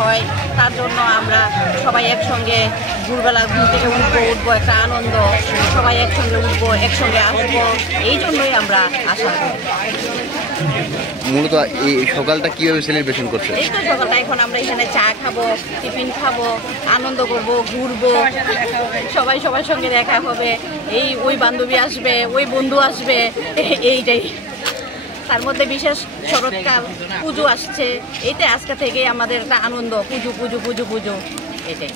হয় তার জন্য আমরা সবাই একসঙ্গে ভোরবেলা ঘুম থেকে উঠবো একটা আনন্দ, সবাই একসঙ্গে উঠবো, একসঙ্গে আসবো, এই জন্যই আমরা আসা করি। মূলত এই সকালটা কিভাবে সেলিব্রেশন করছে? এই তো সকালটা এখন আমরা এখানে চা খাবো, টিফিন খাবো, আনন্দ করবো, ঘুরবো, সবাই সবার সঙ্গে দেখা হবে, ওই বান্ধবী আসবে, ওই বন্ধু আসবে, এইটাই। তার মধ্যে বিশেষ শরৎকাল পুজো আসছে, এইটা আজকে থেকেই আমাদের একটা আনন্দ, পুজো পুজো পুজো পুজো, এটাই।